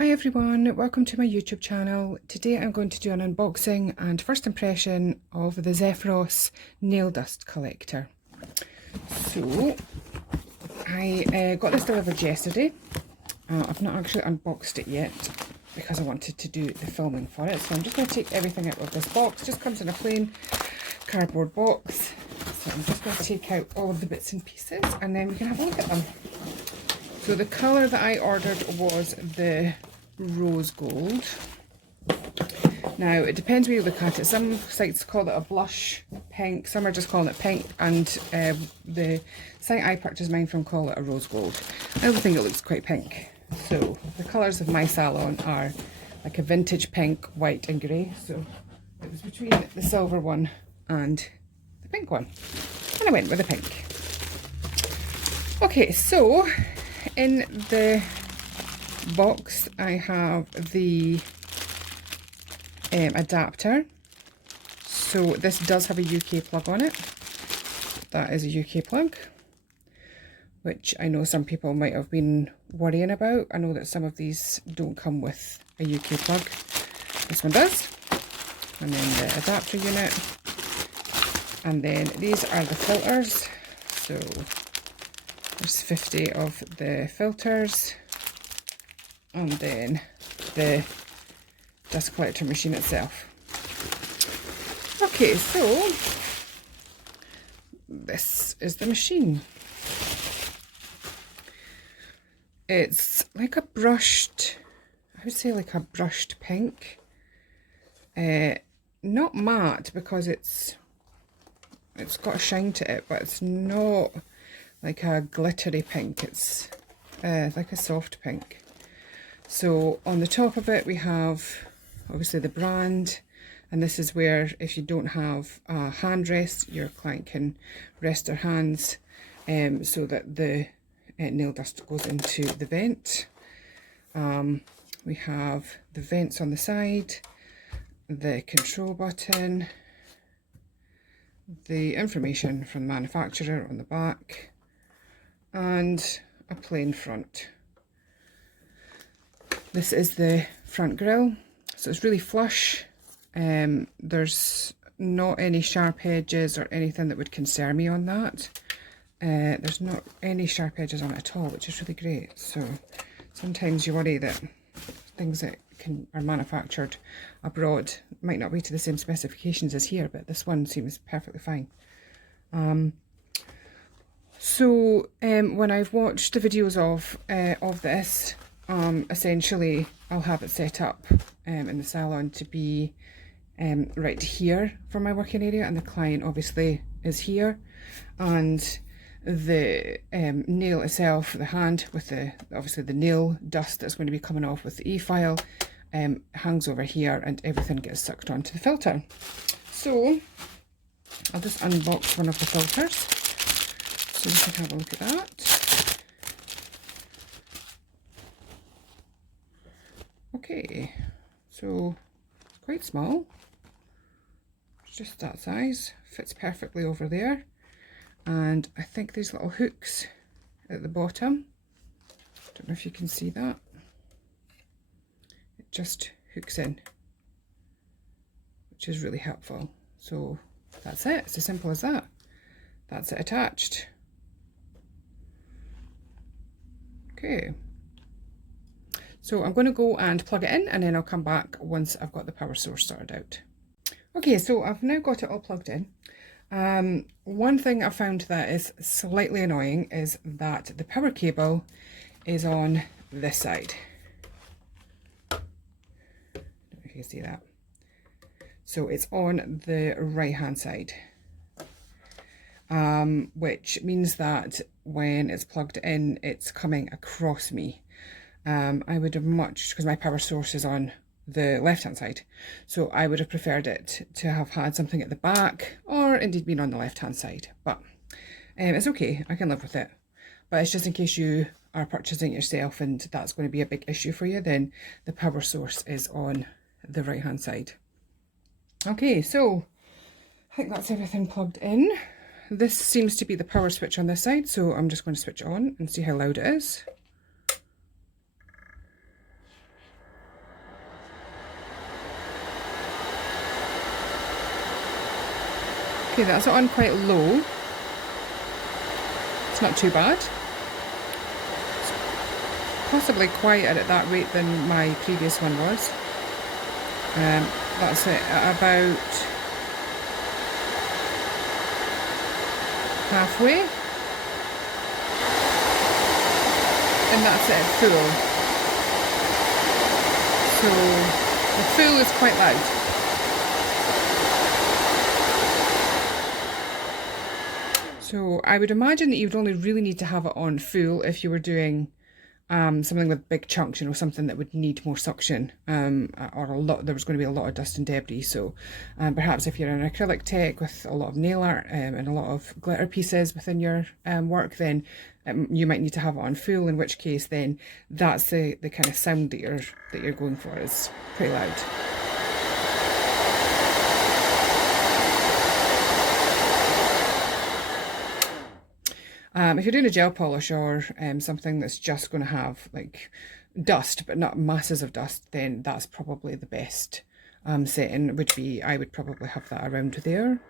Hi everyone, welcome to my YouTube channel. Today I'm going to do an unboxing and first impression of the Zephyros Nail Dust Collector. So, I got this delivered yesterday. I've not actually unboxed it yet because I wanted to do the filming for it. So I'm just going to take everything out of this box. It just comes in a plain cardboard box. So I'm just going to take out all of the bits and pieces and then we can have a look at them. So the colour that I ordered was the rose gold. Now it depends where you look at it. Some sites call it a blush pink, some are just calling it pink, and the site I purchased mine from call it a rose gold. I also think it looks quite pink. So the colours of my salon are like a vintage pink, white and grey. So it was between the silver one and the pink one. And I went with the pink. Okay, so in the box I have the adapter. So this does have a UK plug on it. That is a UK plug, which I know some people might have been worrying about. I know that some of these don't come with a UK plug. This one does. And then the adapter unit. And then these are the filters. So there's 50 of the filters, and then the dust collector machine itself. Okay, so this is the machine. It's like a brushed, I would say like a brushed pink. Not matte because it's got a shine to it, but it's not like a glittery pink. It's like a soft pink. So on the top of it we have obviously the brand, and this is where if you don't have a hand rest, your client can rest their hands so that the nail dust goes into the vent. We have the vents on the side, the control button, the information from the manufacturer on the back, and a plain front. This is the front grille, so it's really flush. There's not any sharp edges or anything that would concern me on that. There's not any sharp edges on it at all, which is really great. So sometimes you worry that things that are manufactured abroad might not be to the same specifications as here, but this one seems perfectly fine. So when I've watched the videos of this, essentially I'll have it set up in the salon to be right here for my working area, and the client obviously is here, and the nail itself, the hand with obviously the nail dust that's going to be coming off with the e-file, hangs over here and everything gets sucked onto the filter. So I'll just unbox one of the filters so we can have a look at that. Okay, so quite small, it's just that size, fits perfectly over there, and I think these little hooks at the bottom, don't know if you can see that, it just hooks in, which is really helpful. So that's it, it's as simple as that. That's it attached. Okay. So I'm going to go and plug it in, and then I'll come back once I've got the power source sorted out. Okay, so I've now got it all plugged in. One thing I found that is slightly annoying is that the power cable is on this side. I don't know if you can see that. So it's on the right hand side, which means that when it's plugged in, it's coming across me. I would have because my power source is on the left hand side, so I would have preferred it to have had something at the back, or indeed been on the left hand side, but it's okay, I can live with it. But it's just in case you are purchasing it yourself and that's going to be a big issue for you, then the power source is on the right hand side. Okay, so I think that's everything plugged in. This seems to be the power switch on this side, so I'm just going to switch it on and see how loud it is. Okay, that's on quite low. It's not too bad. It's possibly quieter at that rate than my previous one was. That's it at about halfway. And that's it at full. So the full is quite loud. So I would imagine that you would only really need to have it on full if you were doing something with big chunks, you know, something that would need more suction, or there was going to be a lot of dust and debris. So perhaps if you're an acrylic tech with a lot of nail art and a lot of glitter pieces within your work, then you might need to have it on full, in which case then that's the kind of sound that you're going for, is pretty loud. If you're doing a gel polish or something that's just going to have like dust but not masses of dust, then that's probably the best setting. Would be, I would probably have that around there,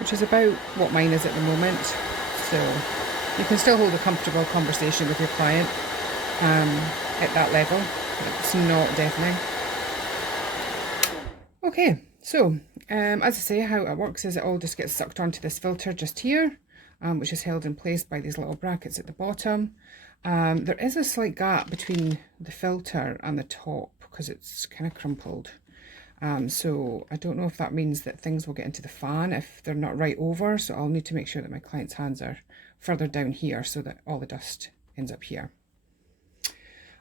which is about what mine is at the moment. So you can still hold a comfortable conversation with your client at that level. It's not deafening. Okay, so as I say, how it works is it all just gets sucked onto this filter just here. Which is held in place by these little brackets at the bottom. There is a slight gap between the filter and the top because it's kind of crumpled. So I don't know if that means that things will get into the fan if they're not right over. So I'll need to make sure that my client's hands are further down here so that all the dust ends up here.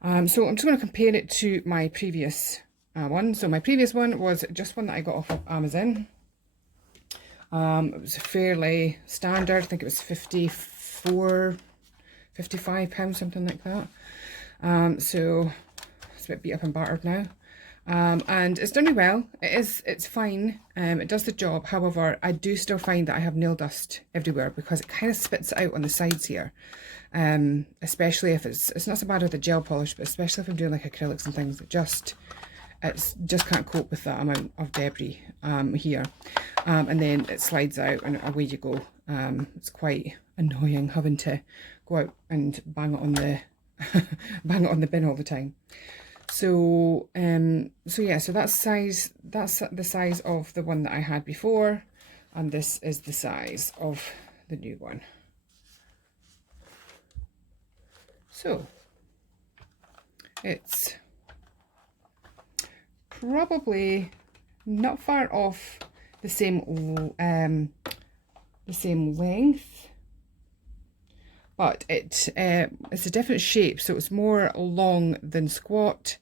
So I'm just going to compare it to my previous one. So my previous one was just one that I got off of Amazon. It was fairly standard. I think it was £54, £55, something like that. So it's a bit beat up and battered now. And it's done really well. It's fine. It does the job. However, I do still find that I have nail dust everywhere because it kind of spits out on the sides here. Especially if it's not so bad with the gel polish, but especially if I'm doing like acrylics and things, it just can't cope with that amount of debris here. And then it slides out and away you go. It's quite annoying having to go out and bang it on the bang it on the bin all the time. So yeah, so that's the size of the one that I had before, and this is the size of the new one. So it's probably not far off the same length, but it's a different shape. So it's more long than squat,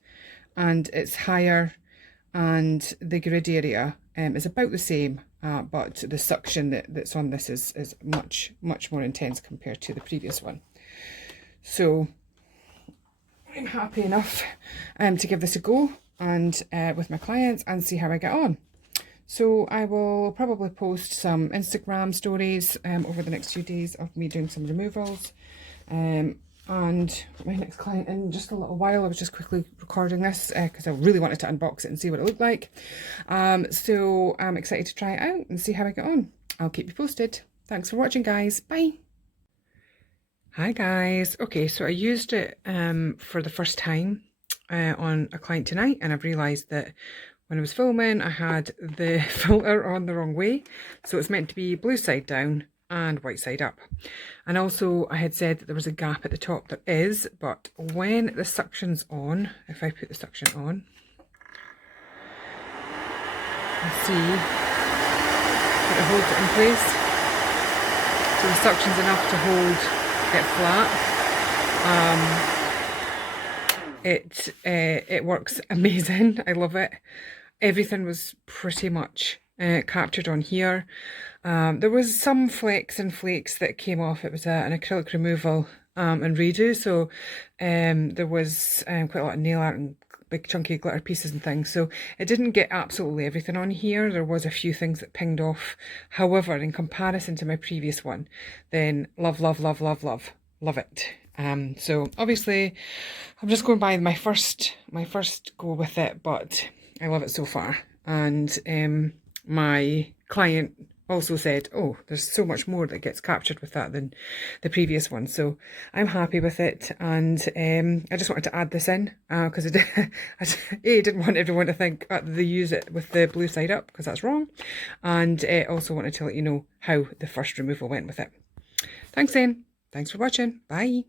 and it's higher, and the grid area is about the same, but the suction that's on this is much more intense compared to the previous one. So I'm happy enough to give this a go and with my clients and see how I get on. So I will probably post some Instagram stories over the next few days of me doing some removals. And my next client in just a little while. I was just quickly recording this because I really wanted to unbox it and see what it looked like. So I'm excited to try it out and see how I get on. I'll keep you posted. Thanks for watching, guys. Bye. Hi guys. Okay, so I used it for the first time on a client tonight, and I've realised that when I was filming I had the filter on the wrong way. So it's meant to be blue side down and white side up. And also I had said that there was a gap at the top. There is, but when the suction's on, if I put the suction on, you see that it holds it in place. So the suction's enough to hold it flat. It works amazing. I love it. Everything was pretty much captured on here. There was some flecks and flakes that came off. It was an acrylic removal and redo, so there was quite a lot of nail art and big chunky glitter pieces and things, so it didn't get absolutely everything on here. There was a few things that pinged off. However, in comparison to my previous one, then love it. So obviously I'm just going by my first go with it, but I love it so far. And my client also said, oh, there's so much more that gets captured with that than the previous one. So I'm happy with it, and I just wanted to add this in because I didn't want everyone to think they use it with the blue side up, because that's wrong, and also wanted to let you know how the first removal went with it. Thanks then. Thanks for watching. Bye.